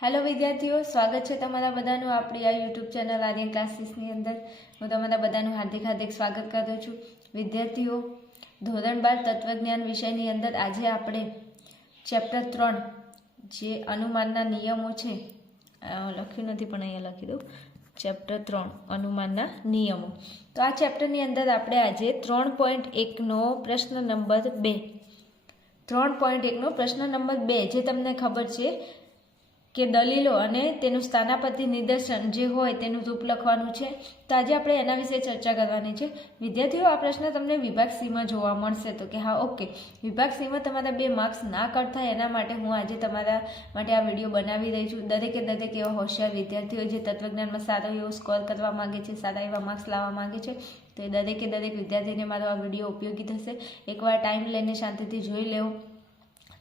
Hello विद्यार्थीओ, स्वागत है तमारा बधानु आपणी आ यूट्यूब चैनल आर्यन क्लासीसनी अंदर। हूँ तमारा बधानु हार्दिक हार्दिक स्वागत करूँ छूँ। विद्यार्थीओ, धोरण 12 तत्वज्ञान विषयनी अंदर आजे आपणे चैप्टर 3 जे अनुमानना नियमों छे लख्युं नथी पण अहींया लखी दઉં। चैप्टर 3 अनुमानना नियमों। तो आ चैप्टरनी अंदर आपणे आजे 3.1 नो प्रश्न नंबर 2 3.1 नो प्रश्न नंबर 2 जे तमने खबर छे के दलीलो अने तेनुं स्थानापति निदर्शन जे होय तेनुं रूप लखवानुं छे। तो आज आपणे एना विषे चर्चा करवानी छे। विद्यार्थीओ, आ प्रश्न तमने विभाग सी में जोवा मळशे तो के हाँ ओके, विभाग सी में तमारा 2 मार्क्स ना कट थाय एना माटे हूँ आज तमारा माटे आ विडियो बनावी रही छूं। दरेक एवा होशियार विद्यार्थीओ जे तत्वज्ञान में सारो एवो स्कोर करवा मांगे छे, सारा एवा मार्क्स लाववा मांगे छे, तो दरेक विद्यार्थीने मारो आ विडियो उपयोगी थशे। एकवार टाइम लईने शांतिथी जोई लेवो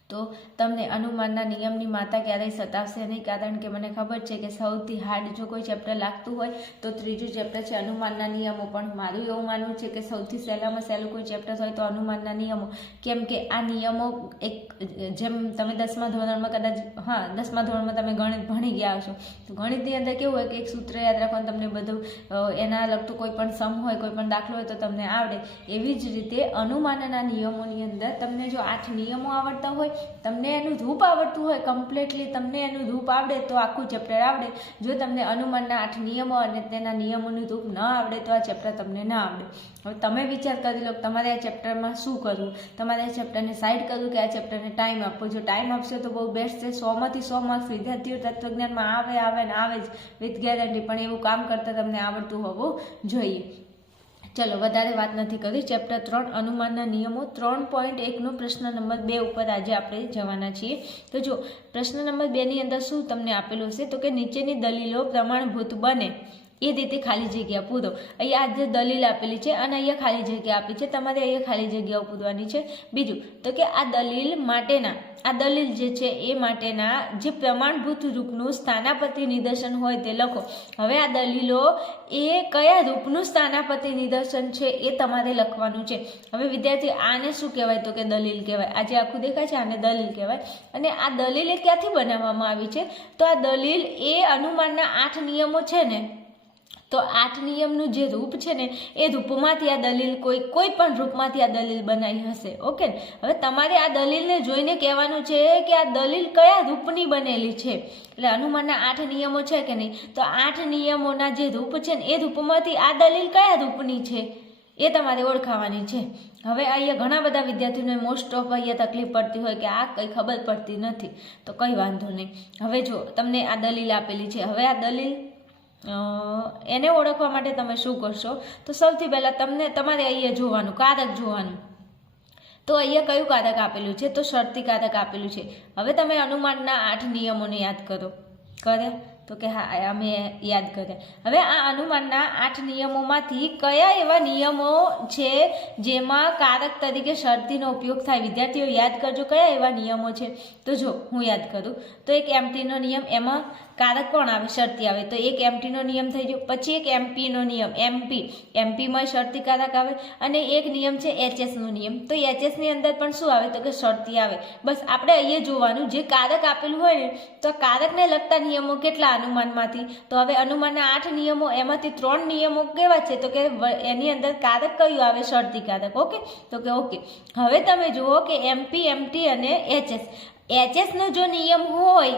तो तमने अनुमानना नियमनी माता क्यारेय सतावशे नहीं। कारण के मने खबर छे कि सौथी हार्ड जो कोई चेप्टर लागतुं होय तो त्रीजुं चेप्टर छे अनुमानना नियमों। पण मारुं एवुं मानवुं छे कि सौथी सहेलामां सहेलुं कोई चेप्टर होय तो अनुमानना नियमों। केम के आ नियमों एक जेम तमे 10मा धोरणमां कदाच 10मा धोरणमां तमे गणित भणी गया हशो तो गणितनी अंदर केवुं होय कि एक सूत्र याद राखवानुं, तमने बधुं एना लगतुं कोईपण सम होय कोईपण दाखलो होय तो तमने आवडे। एवी ज रीते अनुमानना नियमोनी अंदर तमने जो 8 नियमों आवडता होय, तमने एनुं रूप आवडतुं होय कम्प्लीटली, तमने एनुं रूप आवडे तो आखुं चेप्टर आवडे। जो तमने अनुमानना 8 नियमों अने तेना नियमोनुं रूप न आवडे तो आ चेप्टर तमने न आवडे। हवे तमे विचार करी लो तमारे आ चेप्टरमां शुं करवुं। तमारे आ चेप्टरने साइड करवुं के आ चेप्टरने टाइम आपवो। जो टाइम आपशो तो बहुत बेस्ट छे। 100 मांथी 100 मार्क्स विद्यार्थीओ तत्वज्ञानमां आवे ने आवे ज विथ गेरंटी। पण एवुं काम करता तमने आवडतुं होवुं जोईए। चलो वधारे बात नहीं करी। चैप्टर 3 अनुमानना नियमों 3.1 नो प्रश्न नंबर 2 ऊपर आज आपणे जवाना छीए। तो जो प्रश्न नंबर 2 नी अंदर शुं तमने आपेलुं छे तो के नीचेनी दलीलो प्रमाणभूत बने ए रीते खाली जग्या पूरो। अहींया आज दलील आपेली छे अने अहींया खाली जग्या आपी छे, तमारे अहींया खाली जग्याओ पूरवानी छे। बीजुं तो के आ दलील माटेना आ दलील जे छे ए माटेना जे प्रमाणभूत रूपनुं स्थानापति निदर्शन होय ते लखो। हवे आ दलीलो ए कया रूपनुं स्थानापति निदर्शन छे ए तमारे लखवानुं छे। हवे विद्यार्थी आने शुं कहेवाय तो के दलील कहेवाय। आ जे आखुं देखाय छे आने दलील कहेवाय। अने आ दलील क्यांथी बनाववामां आवी छे तो आ दलील ए अनुमानना 8 नियमो छे ने तो 8 नियमनुं जे रूप छे ने ए रूपमांथी आ दलील कोई पण रूपमांथी आ दलील बनाई हशे। ओके, हवे तमारे आ दलीलने जोईने कहेवानुं छे कि आ दलील कया रूपनी बनेली छे। એટલે अनुमानना 8 नियमो छे के नहीं तो 8 नियमोना जे रूप छे ने ए रूपमांथी आ दलील कया रूपनी छे ए तमारे ओळखावानी छे। हवे अहींया घणा बधा विद्यार्थीओने मोस्ट ऑफ अहींया तकलीफ पड़ती होय कि आ कई खबर पड़ती नथी तो कई वांधो नहीं। हवे जो तमने आ दलील आपेली छे, हवे आ दलील एने ओळखवा माटे तमे शुं करशो तो सौथी पहेला तमने तमारे अहींया जोवानुं कारक जोवानुं। तो अहींया कयुं कारक आपेलुं छे तो शर्ती कारक आपेलुं छे। हवे तमे अनुमानना 8 नियमोने याद करो। कर्या तो के हाँ अमे याद कर्या। हवे आ अनुमानना 8 नियमोमांथी कया एवा नियमो छे जेमां कारक तरीके शर्तीनो उपयोग थाय। विद्यार्थीओ याद करजो कया एवा नियमो छे। तो जो हूँ याद करूँ तो एक एमटीनो नियम एमां कारक कोण आवे शर्ती आवे तो एक एमटीनो नियम थई गयो। पछी एक एमपीनो नियम एमपी में शर्ती कारक आवे अने एक नियम छे एचएस नो नियम। तो एचएस नी अंदर पण शुं आवे तो के शर्ती आवे। बस आपणे अहींया जोवानुं जे कारक आपेलुं होय तो कारकने लगता नियमो केटला अनुमानमांथी तो हवे अनुमानना 8 नियमो एमांथी 3 नियमो केवा छे तो के एनी अंदर कारक कयुं आवे शर्ती कारक। ओके तो के ओके। हवे तमे जुओ के एमपी एमटी अने एचएस नो जो नियम होय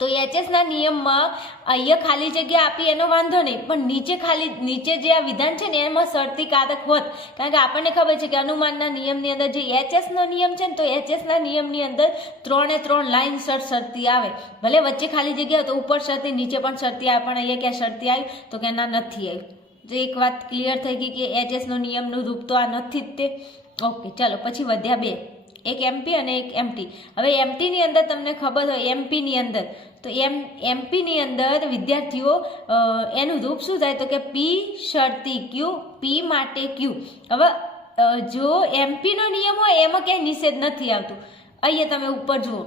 तो एचएस ना नियम में अहींया खाली जग्या आपी एनो वांधो नहीं, पण नीचे जे आ विधान छे ने एमां शर्ती कारक होत। कारण के आपणे खबर छे के अनुमानना नियमनी अंदर जे एचएस नो नियम छे तो एचएस ना नियमनी अंदर 3 ए 3 लाइन शर्ती आवे। भले वच्चे खाली जग्या तो ऊपर शर्ती नीचे पण शर्ती आवे, पण अहींया क्या शर्ती आई तो के ना नथी आई। तो एक बात क्लियर थई गई कि एचएस नो नियमनुं रूप तो आ नथी ज ते। ओके चलो पछी वध्या 2 एक एमपी अने एक एमटी। हवे एमटी नी अंदर तमने खबर होय एमपी नी अंदर तो एमपी नी अंदर विद्यार्थीओ एनुं रूप शुं थाय तो के पी शर्ती क्यू पी माटे क्यू। हवे जो एमपी नो नियम होय एमां क्यांय निषेध नथी आवतो। अहींया तमे उपर जुओ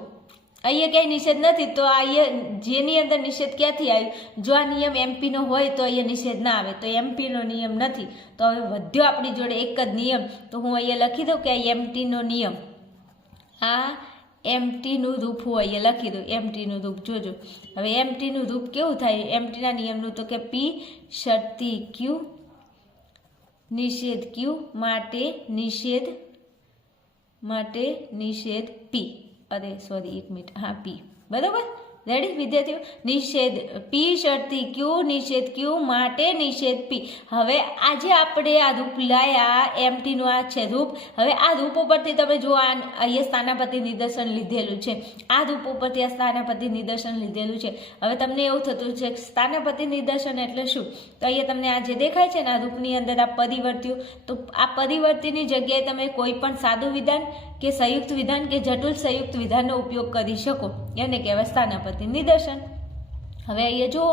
अहींया क्यांय निषेध नथी तो अहींया जेनी अंदर निषेध क्यांथी आव्यो। जो आ नियम एमपी नो होय तो अहींया निषेध ना आवे तो एमपी नो नियम नथी। तो हवे वध्यो आपणी जोडे एक ज नियम तो हूँ अहींया लखी दઉં કે एमटी नो नियम आ એમટીનું રૂપ હું અહીંયા લખી દઉં, એમટીનું રૂપ જોજો. હવે એમટીનું રૂપ કેવું થાય એમટીના નિયમનું, તો કે પી શરતી ક્યુ નિષેધ ક્યુ માટે નિષેધ પી. અરે સોરી, એક મિનિટ, હા પી, બરાબર. રેડી વિદ્યાર્થીઓ? નિષેધ પી શરતી ક્યુ નિષેધ ક્યુ માટે નિષેધ પી. હવે આજે આપણે આ રૂપ લાયા, એમટીનું આ છે રૂપ. હવે આ રૂપ ઉપરથી તમે જો અહીંયા સ્થાનાપતિ નિદર્શન લીધેલું છે, આ રૂપ ઉપરથી આ સ્થાનાપતિ નિદર્શન લીધેલું છે. હવે તમને એવું થતું છે સ્થાનાપતિ નિદર્શન એટલે શું? તો અહીંયા તમને આ જે દેખાય છે ને આ રૂપની અંદર આ પરિવર્તીઓ, તો આ પરિવર્તીની જગ્યાએ તમે કોઈ પણ સાદું વિધાન કે સંયુક્ત વિધાન કે જટિલ સંયુક્ત વિધાનનો ઉપયોગ કરી શકો, એને કહેવાય સ્થાનાપતિ નિદર્શન. હવે અહીંયા જુઓ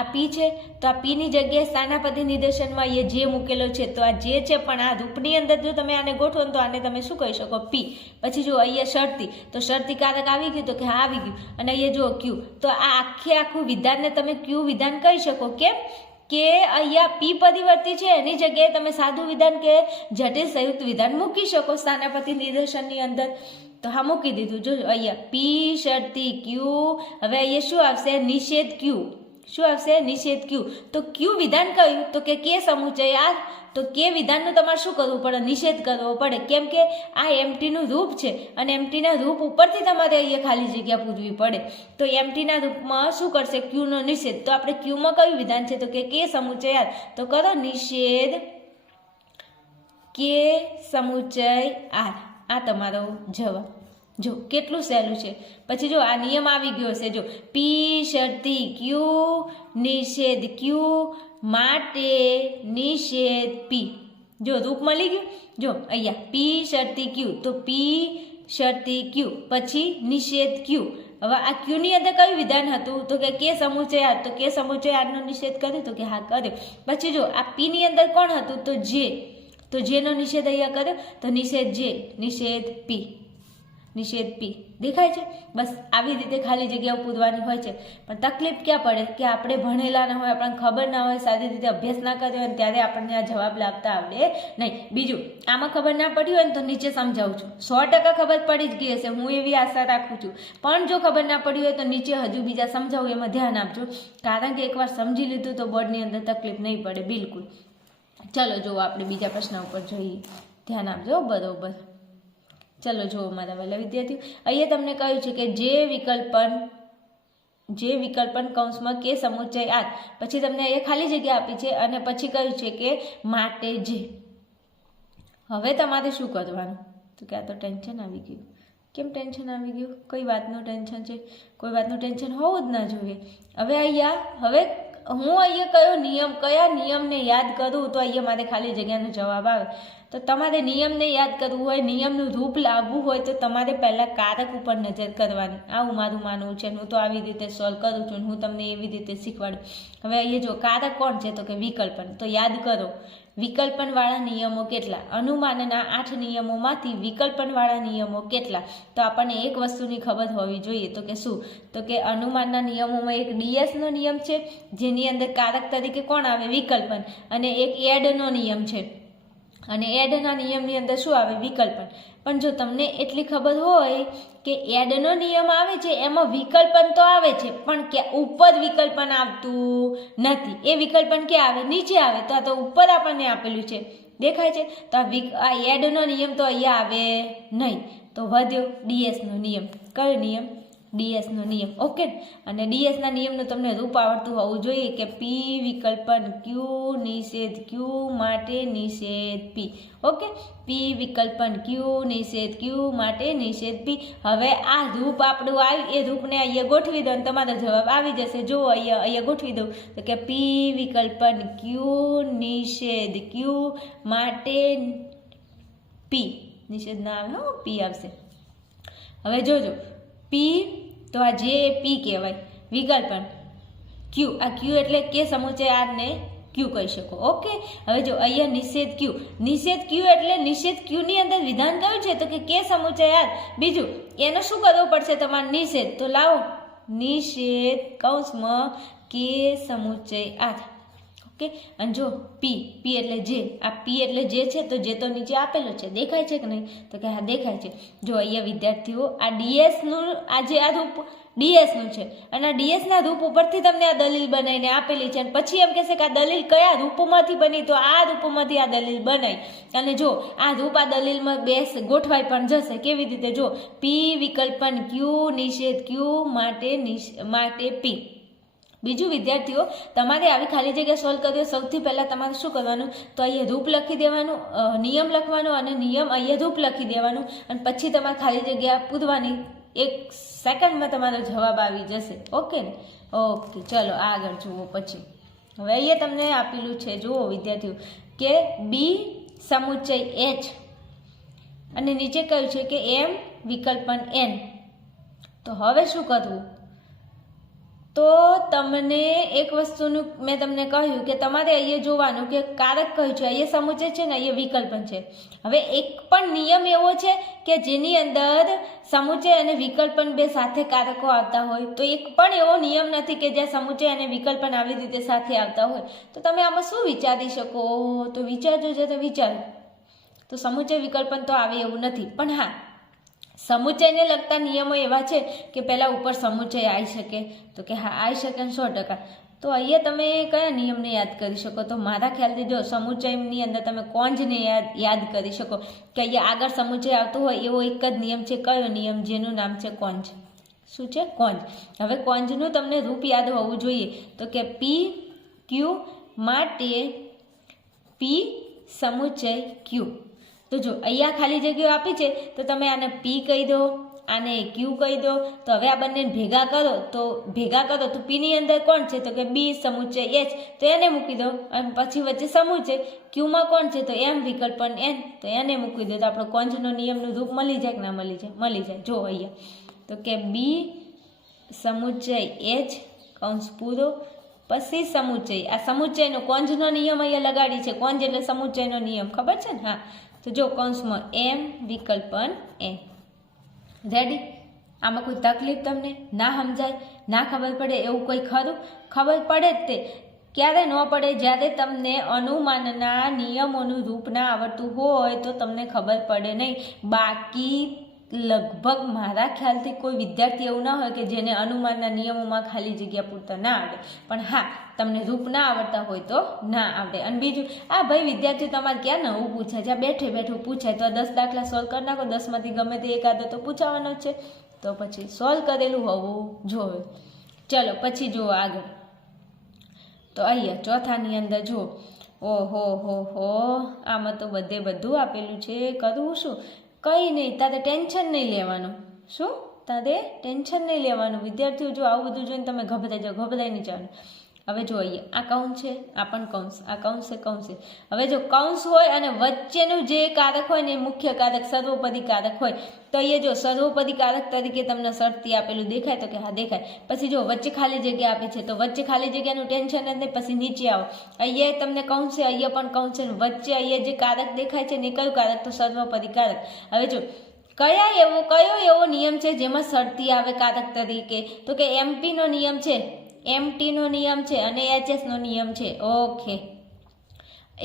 આ પી છે, તો આ પીની જગ્યાએ સ્થાનાપતિ નિદર્શનમાં અહીંયા જે મૂકેલો છે, તો આ જે છે પણ આ રૂપની અંદર જો તમે આને ગોઠવો તો આને તમે શું કહી શકો? પી. પછી જો અહીંયા શરતી, તો શરતી કારક આવી ગયું, તો કે હા આવી ગયું. અને અહીંયા જુઓ ક્યુ, તો આ આખું વિધાનને તમે ક્યુ વિધાન કહી શકો. કેમ કે અહીંયા પી પરિવર્તી છે, એની જગ્યાએ તમે સાદું વિધાન કે જટિલ સંયુક્ત વિધાન મૂકી શકો સ્થાનાપતિ નિદર્શનની અંદર. તો હા મૂકી દીધું. જો અહીંયા પી શરતી ક્યુ, હવે અહીંયા શું આવશે? નિષેધ ક્યુ. શું આવશે? નિષેધ ક્યુ. તો ક્યુ વિધાન કયું? તો કે સમુચય આર. તો કે વિધાનનું તમારે શું કરવું પડે? નિષેધ કરવો પડે. કેમ કે આ એમટીનું રૂપ છે અને એમટીના રૂપ ઉપરથી તમારે અહીંયા ખાલી જગ્યા પૂરવી પડે. તો એમટીના રૂપમાં શું કરશે? ક્યુનો નિષેધ. તો આપણે ક્યુમાં કયું વિધાન છે? તો કે સમુચય આર. તો કરો નિષેધ કે સમુચય આર. આ તમારો જવાબ. જો કેટલું સહેલું છે. પછી જો આ નિયમ આવી ગયો છે. જો પી શરતી ક્યુ નિષેધ ક્યુ માટે નિષેધ પી. જો રૂપ મળી ગયું. જો અહીંયા પી શરતી ક્યુ, તો પી શરતી ક્યુ પછી નિષેધ ક્યુ. હવે આ ક્યુની અંદર કયું વિધાન હતું? તો કે સમુચય આર. તો કે સમુચય આરનો નિષેધ કર્યો? તો કે હા કર્યો. પછી જો આ પીની અંદર કોણ હતું? તો જે. તો જેનો નિષેધ અહીંયા કર્યો, તો નિષેધ જે, નિષેધ પી. દેખાય છે? બસ આવી રીતે ખાલી જગ્યાઓ પૂરવાની હોય છે. પણ તકલીફ ક્યાં પડે કે આપણે ભણેલા ના હોય, આપણને ખબર ના હોય, સારી રીતે અભ્યાસ ના કર્યો હોય, ત્યારે આપણને આ જવાબ લાવતા આવડે નહીં. બીજું આમાં ખબર ના પડી હોય ને તો નીચે સમજાવું છું. 100% ખબર પડી જ ગઈ હશે, હું એવી આશા રાખું છું. પણ જો ખબર ના પડી હોય તો નીચે હજુ બીજા સમજાવું, એમાં ધ્યાન આપજો. કારણ કે એકવાર સમજી લીધું તો બોર્ડની અંદર તકલીફ નહીં પડે બિલકુલ. ચલો જો આપણે બીજા પ્રશ્ન ઉપર જોઈએ, ધ્યાન આપજો બરોબર. ચલો જુઓ મારા વહેલા વિદ્યાર્થીઓ, અહીંયા તમને કહ્યું છે કે જે વિકલ્પન કૌંસમાં કે સમુચય આર, પછી તમને અહીંયા ખાલી જગ્યા આપી છે અને પછી કહ્યું છે કે માટે જે. હવે તમારે શું કરવાનું? તો કે આ તો ટેન્શન આવી ગયું. કેમ ટેન્શન આવી ગયું? કઈ વાતનું ટેન્શન છે? કોઈ વાતનું ટેન્શન હોવું જ ના જોઈએ. હવે હું અહીંયા કયા નિયમને યાદ કરું તો અહીંયા મારે ખાલી જગ્યાનો જવાબ આવે. તો તમારે નિયમને યાદ કરવું હોય, નિયમનું રૂપ લાવવું હોય તો તમારે પહેલાં કારક ઉપર નજર કરવાની. આવું મારું માનવું છે. હું તો આવી રીતે સોલ્વ કરું છું, હું તમને એવી રીતે શીખવાડું. હવે અહીંયા જો કારક કોણ છે? તો કે વિકલ્પન. તો યાદ કરો વિકલ્પનવાળા નિયમો કેટલા? અનુમાનના 8 નિયમોમાંથી વિકલ્પનવાળા નિયમો કેટલા? તો આપણને એક વસ્તુની ખબર હોવી જોઈએ. તો કે શું? તો કે અનુમાનના નિયમોમાં એક ડીએસનો નિયમ છે, જેની અંદર કારક તરીકે કોણ આવે? વિકલ્પન. અને એક એડનો નિયમ છે, અને એડના નિયમની અંદર શું આવે? વિકલ્પન. પણ જો તમને એટલી ખબર હોય કે એડનો નિયમ આવે છે એમાં વિકલ્પન તો આવે છે, પણ કે ઉપર વિકલ્પન આવતું નથી. એ વિકલ્પન ક્યાં આવે? નીચે આવે. તો આ તો ઉપર આપણને આપેલું છે, દેખાય છે? તો આ એડનો નિયમ તો અહીંયા આવે નહીં. તો વધ્યો ડીએસનો નિયમ. કયો નિયમ? ડીએસનો નિયમ. ઓકે. અને ડીએસના નિયમનું તમને રૂપ આવડતું હોવું જોઈએ કે પી વિકલ્પન ક્યુ નિષેધ ક્યુ માટે નિષેધ પી. ઓકે. પી વિકલ્પન ક્યુ નિષેધ ક્યુ માટે નિષેધ પી. હવે આ રૂપ આપણું આવ્યું, એ રૂપને અહીંયા ગોઠવી દો અને તમારો જવાબ આવી જશે. જો અહીંયા ગોઠવી દઉં તો કે પી વિકલ્પન ક્યુ નિષેધ ક્યુ માટે પી. નિષેધ ના આવે, હો પી આવશે. હવે જોજો પી, તો આ જે પી કહેવાય. વિકલ્પન ક્યુ, આ ક્યુ એટલે કે સમુચય આરને ક્યુ કહી શકો. ઓકે. હવે જો અહીંયા નિષેધ ક્યુ એટલે નિષેધ ક્યુની અંદર વિધાન કયું છે? તો કે સમુચય આર. બીજું એનો શું કરવું પડશે તમારે? નિષેધ. તો લાવો નિષેધ કૌંસમાં કે સમુચય આર. ઓકે. ઓકે, અને જો પી, પી એટલે જે, આ પી એટલે જે છે તો જે તો નીચે આપેલો છે, દેખાય છે કે નહીં? તો કે હા દેખાય છે. જો અહીંયા વિદ્યાર્થીઓ આ ડીએસનું આ જે આ રૂપ ડીએસનું છે અને આ ડીએસના રૂપ ઉપરથી તમને આ દલીલ બનાવીને આપેલી છે અને પછી એમ કહેશે કે આ દલીલ કયા રૂપમાંથી બની, તો આ રૂપમાંથી આ દલીલ બનાવી અને જો આ રૂપ આ દલીલમાં ગોઠવાઈ પણ જશે. કેવી રીતે? જો પી વિકલ્પન ક્યુ નિષેધ ક્યુ માટે પી. બીજું વિદ્યાર્થીઓ, તમારે આવી ખાલી જગ્યા સોલ્વ કર્યો સૌથી પહેલાં તમારે શું કરવાનું? તો અહીંયા રૂપ લખી દેવાનું, નિયમ લખવાનો અને નિયમ અહીંયા રૂપ લખી દેવાનું અને પછી તમારે ખાલી જગ્યા પૂરવાની. 1 સેકન્ડમાં તમારો જવાબ આવી જશે. ઓકે ને? ઓકે, ચલો આગળ જુઓ. પછી હવે અહીંયા તમને આપેલું છે, જુઓ વિદ્યાર્થીઓ, કે બી સમુચ્ચય એચ અને નીચે કહ્યું છે કે એમ વિકલ્પન એન. તો હવે શું કરવું? તો તમને એક વસ્તુનું મેં તમને કહ્યું કે તમારે અહીંયા જોવાનું કે કારક કયું છે. અહીંયા સમુચ્ચય છે ને અહીંયા વિકલ્પન છે. હવે એક પણ નિયમ એવો છે કે જેની અંદર સમુચ્ચય અને વિકલ્પન બે સાથે કારકો આવતા હોય, તો એક પણ એવો નિયમ નથી કે જ્યાં સમુચ્ચય અને વિકલ્પન આવી રીતે સાથે આવતા હોય. તો તમે આમાં શું વિચારી શકો? તો વિચારજો, જો તો વિચારો. તો સમુચ્ચય વિકલ્પન તો આવે એવું નથી, પણ હા સમુચ્ચયને લગતા નિયમો એવા છે કે પહેલાં ઉપર સમુચ્ચય આવી શકે. તો કે હા આવી શકે 100%. તો અહીંયા તમે કયા નિયમને યાદ કરી શકો? તો મારા ખ્યાલથી જો સમુચ્ચયની અંદર તમે કોંજને યાદ કરી શકો કે અહીંયા આગળ સમુચ્ચય આવતું હોય એવો એક જ નિયમ છે. કયો નિયમ? જેનું નામ છે કોંજ. શું છે? કોંજ. હવે કોંજનું તમને રૂપ યાદ હોવું જોઈએ. તો કે પી ક્યુ માટે પી સમુચ્ચય ક્યુ. તો જો અહીંયા ખાલી જગ્યાઓ આપી છે તો તમે આને પી કહી દો, આને ક્યુ કહી દો. તો હવે આ બંને ભેગા કરો તો પીની અંદર કોણ છે? તો કે બી સમુચ્ચય એચ, તો એને મૂકી દો અને પછી વચ્ચે સમુચ્ચય ક્યુમાં કોણ છે? તો એમ વિકલ્પન એન, તો એને મૂકી દો. તો આપણો કોંજનો નિયમનું રૂપ મળી જાય કે ના મળી જાય? મળી જાય. જો અહીંયા તો કે બી સમુચ્ચય એચ કૌંસ પૂરો પછી સમુચ્ચય. આ સમુચ્ચયનો કોંજનો નિયમ અહીંયા લગાડી છે. કોંજ એટલે સમુચ્ચયનો નિયમ, ખબર છે ને? હા. તો જો કૌંસમાં એમ વિકલ્પન એન. રેડી? આમાં કોઈ તકલીફ તમને ના સમજાય, ના ખબર પડે એવું કોઈ ખરું? ખબર પડે જ તે ક્યારે ન પડે? જ્યારે તમને અનુમાનના નિયમોનું રૂપ ના આવડતું હોય તો તમને ખબર પડે નહીં. બાકી લગભગ મારા ખ્યાલથી કોઈ વિદ્યાર્થી એવું ના હોય કે જેને અનુમાનના નિયમોમાં ખાલી જગ્યા પૂરતા ના આવડે. પણ હા, તમને રૂપ ના આવડતા હોય તો ના આવડે. અને બીજું, આ ભાઈ વિદ્યાર્થી તમારે ક્યાં નવું પૂછાય? જ્યાં બેઠું પૂછાય તો 10 દાખલા સોલ્વ કરી નાખો. 10માંથી ગમે તે એકાદો તો પૂછાવાનો જ છે. તો પછી સોલ્વ કરેલું હોવું જોઈએ. ચલો પછી જુઓ આગળ. તો અહીંયા ચોથાની અંદર જુઓ. ઓહો, આમાં તો બધું આપેલું છે. કરવું શું? કંઈ નહીં, તારે ટેન્શન નહીં લેવાનું. શું? તારે ટેન્શન નહીં લેવાનું. વિદ્યાર્થીઓ જો આવું બધું જોઈને તમે ગભરાઈ નહીં જવાનું. હવે જો અહીંયા આ કૌંસ છે, આ પણ કૌંસ, આ કૌંસ છે. હવે જો કૌંસ હોય અને વચ્ચેનું જે કારક હોય ને એ મુખ્ય કારક સર્વોપરી કારક હોય, તો અહીંયા જો સર્વોપરી કારક તરીકે તમને શરતી આપેલું દેખાય? તો કે હા દેખાય. પછી જો વચ્ચે ખાલી જગ્યા આપી છે તો વચ્ચે ખાલી જગ્યાનું ટેન્શન જ નહીં. પછી નીચે આવો, અહીંયા તમને કૌંસ છે, અહીંયા પણ કૌંસ છે, વચ્ચે અહીંયા જે કારક દેખાય છે ને એ કયું કારક? તો સર્વોપરી કારક. હવે જો કયો એવો નિયમ છે જેમાં શરતી આવે કારક તરીકે? તો કે એમપીનો નિયમ છે, એમટીનો નિયમ છે અને એચએસનો નિયમ છે. ઓકે,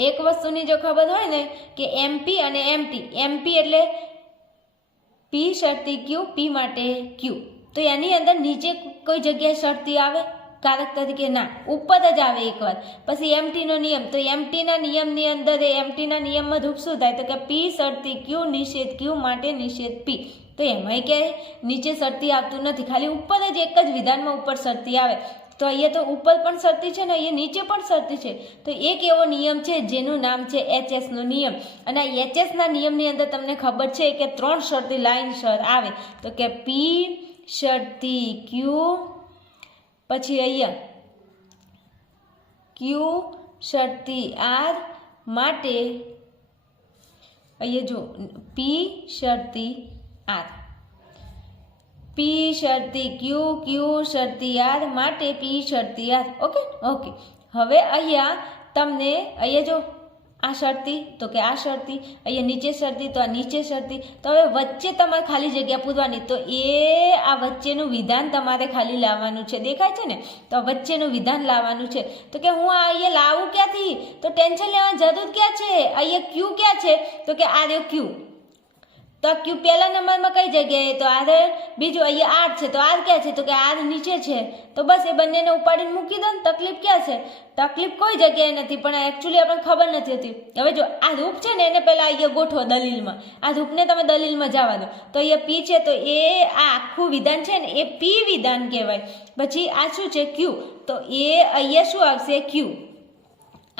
એક વસ્તુની જો ખબર હોય ને કે એમપી અને એમટી. એમપી એટલે પી શરતી ક્યુ, પી માટે ક્યુ. તો એની અંદર નીચે કોઈ જગ્યાએ શરતી આવે કારક તરીકે? ના, ઉપર જ આવે એકવાર. પછી એમટીનો નિયમ, તો એમટીના નિયમની અંદર એમટીના નિયમમાં રૂપ શું થાય? તો કે પી શરતી ક્યુ નિષેધ ક્યુ માટે નિષેધ પી. તો એમાંય ક્યાંય નીચે શરતી આવતું નથી, ખાલી ઉપર જ એક જ વિધાનમાં ઉપર શરતી આવે. તો અહીંયા તો ઉપર પણ શરતી છે ને અહીંયા નીચે પણ શરતી છે. તો એક એવો નિયમ છે જેનું નામ છે એચએસનો નિયમ. અને આ એચએસના નિયમની અંદર તમને ખબર છે કે 3 શરતી લાઇનસર આવે. તો કે પી શરતી ક્યુ, પછી અહીંયા ક્યુ શરતી આર માટે અહીંયા જો પી શરતી આર, પી શરતી ક્યુ, ક્યુ શરતી આર માટે પી શરતી આર. ઓકે. હવે અહીંયા તમને અહીંયા જો આ શરતી તો કે આ શરતી, અહીંયા નીચે શરતી તો આ નીચે શરતી. તો હવે વચ્ચે તમારે ખાલી જગ્યા પૂરવાની, તો આ વચ્ચેનું વિધાન તમારે ખાલી લાવવાનું છે. દેખાય છે ને? તો વચ્ચેનું વિધાન લાવવાનું છે. તો કે હું આ અહીંયા લાવું ક્યાંથી? તો ટેન્શન લેવાની જરૂર ક્યાં છે? અહીંયા ક્યુ ક્યાં છે? તો કે આ રહ્યો ક્યુ. તો ક્યુ પહેલા નંબરમાં કઈ જગ્યાએ? તો આર. બીજું અહીંયા આર છે, તો આર ક્યાં છે? તો કે આર નીચે છે. તો બસ એ બંનેને ઉપાડીને મૂકી દો ને. તકલીફ ક્યાં છે? તકલીફ કોઈ જગ્યાએ નથી, પણ એકચ્યુઅલી આપણને ખબર નથી હોતી. હવે જો આ રૂપ છે ને એને પહેલા અહીંયા ગોઠવો દલીલમાં. આ રૂપને તમે દલીલમાં જવા દો. તો અહીંયા પી છે, તો આ આખું વિધાન છે ને એ પી વિધાન કહેવાય. પછી આ શું છે? ક્યુ. તો અહીંયા શું આવશે? ક્યુ.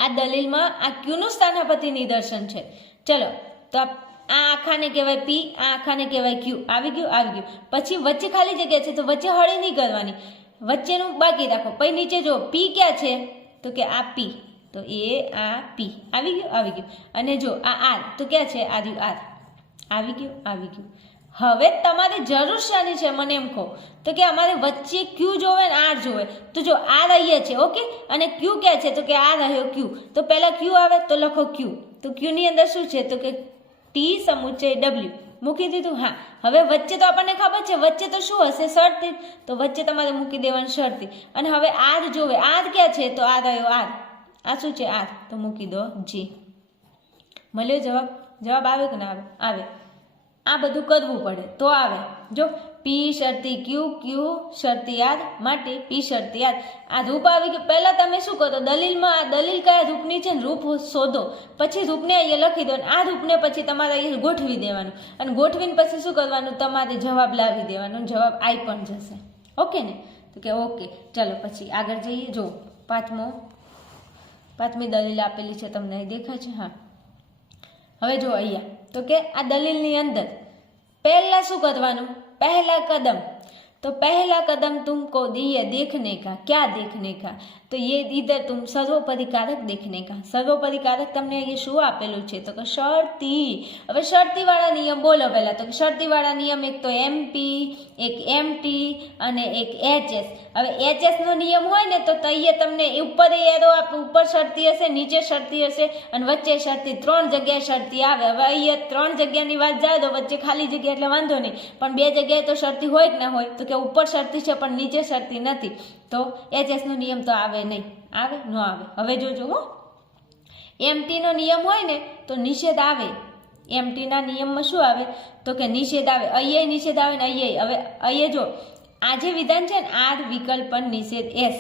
આ દલીલમાં આ ક્યુનું સ્થાનાપતિ નિદર્શન છે. ચલો, તો આ આખાને કહેવાય પી, આ આખાને કહેવાય ક્યુ. આવી ગયું, આવી ગયું. પછી વચ્ચે ખાલી જગ્યા છે, તો વચ્ચે હળી નહીં કરવાની, વચ્ચેનું બાકી રાખો. પછી નીચે જો પી ક્યાં છે? તો કે આ પી. તો આ પી. આવી ગયું, આવી ગયું. અને જો આ આર, તો ક્યાં છે? આ રહ્યું આર. આવી ગયું, આવી ગયું. હવે તમારે જરૂર શાની છે મને એમ કહો? તો કે અમારે વચ્ચે ક્યુ જોવે ને આર જોવે. તો જો આર અહીંયા છે, ઓકે, અને ક્યુ ક્યાં છે? તો કે આ રહ્યો ક્યુ. તો પહેલા ક્યુ આવે તો લખો ક્યુ. તો ક્યુની અંદર શું છે? તો કે ટી સમુચ્ચય ડબલ્યુ. મૂકી દીધું. હા, હવે વચ્ચે તો આપણને ખબર છે વચ્ચે તો શું હશે? શરતી. તો વચ્ચે તમારે મૂકી દેવાનું શરતી. અને હવે આર જોવે. આર ક્યાં છે? તો આ રહ્યો આર. આ શું છે? આર. તો મૂકી દો જી. મળ્યો જવાબ? જવાબ આવે કે ના આવે? આવે. આ બધું કરવું પડે તો આવે. જો પી શરતી ક્યુ, ક્યુ શરતી આર, માટે પી શરતી આર. આ રૂપ આવી ગયું. પહેલા તમે શું કરો? દલીલમાં આ દલીલ કયા રૂપની છે ને રૂપ શોધો. પછી રૂપને અહીંયા લખી દો. આ રૂપને પછી તમારે અહીંયા ગોઠવી દેવાનું. અને ગોઠવીને પછી શું કરવાનું? તમારે જવાબ લાવી દેવાનો. જવાબ આવી પણ જશે. ઓકે ને? તો કે ઓકે. ચાલો પછી આગળ જઈએ. જો પાંચમી દલીલ આપેલી છે તમને અહીં દેખાય છે? હા. હવે જો અહીંયા તો કે આ દલીલની અંદર पहला शू करवानुं? पहला कदम। तो पहला कदम तुमको दिए देखने का, क्या देखने का? तो ये इधर तुम सर्वोपरिकारक देखने का। सर्वोपरिकारक तमने ये शू आपेलू छे? तो शर्ती। हवे शर्ती वाला नियम बोलो पहला। तो शर्ती वाला नियम एक तो एमपी, एक एमटी अने एक एचएस। हवे एचएस नो नियम होय ने तो तईए तमने ऊपर एरो आप ऊपर शर्ती हशे, नीचे शर्ती हशे अने वच्चे शर्ती, त्रण जग्याए शर्ती आवे। हवे अहींया त्रण जग्यानी वात जाए तो वच्चे खाली जग्या એટલે વાંધો નહીં, પણ બે જગ્યાએ તો શરતી હોય કે ના હોય? તો કે ઉપર શરતી છે પણ નીચે શરતી નથી, તો એચએસ નો નિયમ તો આવે નહીં. આવે ન આવે? હવે જોજો હો, એમટી નો નિયમ હોય ને તો નિષેધ આવે. એમટી ના નિયમમાં શું આવે? તો કે નિષેધ આવે. અહીંયા નિષેધ આવે ને અહીંયા. હવે અહીંયા જો આ જે વિધાન છે ને આર વિકલ્પન નિષેધ એસ.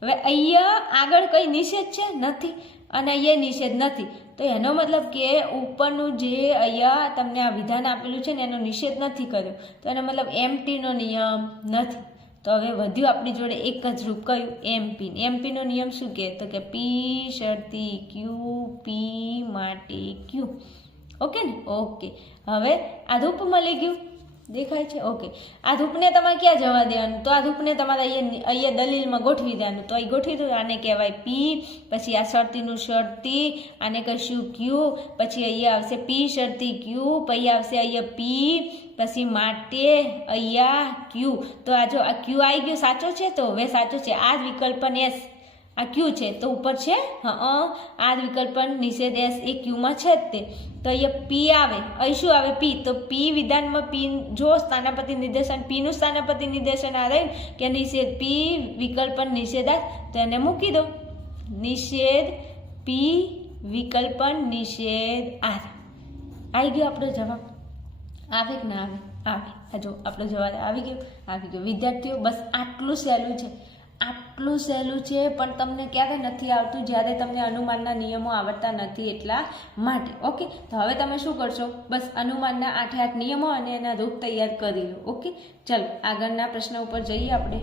હવે અહીંયા આગળ કઈ નિષેધ છે? નથી, અને અહીંયા નિષેધ નથી. તો એનો મતલબ કે ઉપરનું જે અહીંયા તમને આ વિધાન આપેલું છે ને એનો નિષેધ નથી કર્યો, તો એનો મતલબ એમટીનો નિયમ નથી. તો હવે વધ્યું આપણી જોડે એક જ રૂપ કયું? એમપી. એમપીનો નિયમ શું કહે? તો કે પી શરતી ક્યુ, પી માટે ક્યુ. ઓકે ને? ઓકે. હવે આ રૂપ મળી ગયું, દેખાય છે? ઓકે. આ રૂપને તમારે ક્યાં જવા દેવાનું? તો આ રૂપને તમારે અહીંયા દલીલમાં ગોઠવી દેવાનું. તો અહીં ગોઠવી દો. આને કહેવાય પી, પછી આ શરતીનું શરતી, આને કહીશું ક્યુ, પછી અહીંયા આવશે પી શરતી ક્યુ, પછી આવશે અહીંયા પી, પછી માટે અહીંયા ક્યુ. તો આ જો આ ક્યુ આવી ગયો, સાચો છે? તો હવે સાચો છે. આ વિકલ્પન એસ આ ક્યુ છે તો ઉપર છે. હા, આ વિકલ્પન નિષેધ એસ એ ક્યુમાં છે જ તે. તો અહીંયા પી આવે. અહીં શું આવે? પી. તો પી વિધાનમાં પી જો સ્થાનાપતિ નિર્દેશન, પીનું સ્થાનાપતિ નિર્દેશન આ રહ્યું કે નિષેધ પી વિકલ્પન નિષેધાર, તો એને મૂકી દો. નિષેધ પી વિકલ્પન નિષેધ આર. આવી ગયો આપણો જવાબ. આવે કે ના આવે? આવે. આ જો આપણો જવાબ આવી ગયો, આવી ગયો. વિદ્યાર્થીઓ બસ આટલું સહેલું છે, આટલું સહેલું છે, પણ તમને ક્યારે નથી આવતું? જ્યારે તમને અનુમાનના નિયમો આવડતા નથી એટલા માટે. ઓકે, તો હવે તમે શું કરશો? બસ અનુમાનના 8 નિયમો અને એના રૂપ તૈયાર કરી લો. ઓકે, ચલો આગળના પ્રશ્ન ઉપર જઈએ આપણે.